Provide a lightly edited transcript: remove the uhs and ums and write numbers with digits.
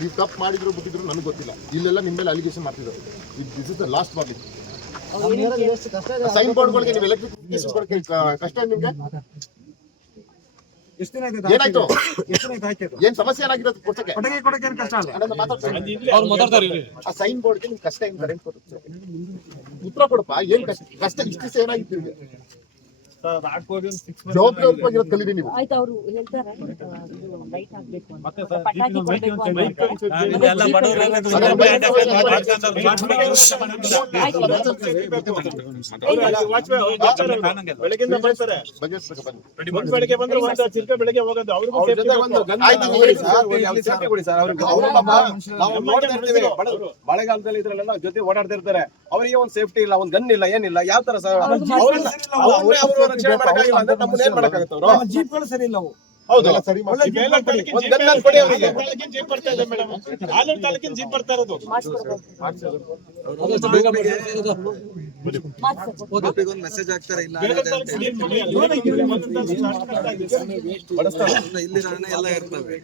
ನೀವು ತಪ್ಪು ಮಾಡಿದ್ರು ಬಿಟ್ಟಿದ್ರು ನನಗೆ ಗೊತ್ತಿಲ್ಲ. ಇಲ್ಲೆಲ್ಲ ನಿಮ್ಮ ಮೇಲೆ ಅಲಿಗೇಷನ್ ಮಾಡ್ತಿದ್ದಾರೆ. This is the last warning. Sign ಬೋರ್ಡ್ಗಳಿಗೆ ನೀವು ಎಲೆಕ್ಟ್ರಿಫಿಕೇಶನ್ ಕೊಡಕ್ಕೆ ಕಷ್ಟ ನಿಮ್ಗೆ ಏನಾಯ್ತು? ಏನ್ ಸಮಸ್ಯೆ ಏನಾಗಿರೋದು ಕೊಡ್ಸಕ್ಕೆ? ಆ ಸೈನ್ ಬೋರ್ಡ್ಗೆ ನಿಮ್ಗೆ ಕಷ್ಟ ಏನ್ ಕರೆಂಟ್ ಕೊಡುತ್ತೆ? ಉತ್ತರ ಕೊಡಪ್ಪ. ಏನ್ ಕಷ್ಟ ಇಷ್ಟು ಏನಾಗಿತ್ತು ನಿಮ್ಗೆ? ಜವಾಬ್ದಾರಿಯಾಗಿರೋದು ಕಲೀರಿ ನೀವು. ಆಯ್ತು, ಅವರು ಹೇಳ್ತಾರೆ ಲೈಟ್ ಹಾಕ್ಬೇಕು ಅಂತ, ಬೆಳಗ್ಗೆಯಿಂದ ಬರ್ತಾರೆ, ಬೆಳಗ್ಗೆ ಬಂದ್ರೆ ಬೆಳಗ್ಗೆ ಹೋಗೋದು. ಅವ್ರಿಗೂ ಮಳೆಗಾಲದಲ್ಲಿ ಇದ್ರಲ್ಲೆಲ್ಲ ಜೊತೆ ಓಡಾಡ್ತಿರ್ತಾರೆ. ಅವರಿಗೆ ಒಂದು ಸೇಫ್ಟಿ ಇಲ್ಲ, ಒಂದು ಗನ್ ಇಲ್ಲ, ಏನಿಲ್ಲ. ಯಾವ ತರ ಸರ್ ಜೀಪ್ಗಳು ಸರಿ ಇಲ್ಲ. ಹೌದಲ್ಲ, ಸರಿ ಜೀಪ್ ಬರ್ತಾ ಇದೆ ಮೇಡಮ್. ಆಲೂರು ತಾಲೂಕಿನ ಜೀಪ್ ಬರ್ತಾ ಇರೋದು. ಮೆಸೇಜ್ ಆಗ್ತಾರೆ ಇಲ್ಲ ಇಲ್ಲಿ ಇಲ್ಲಿ ಎಲ್ಲ ಇರ್ತವೆ.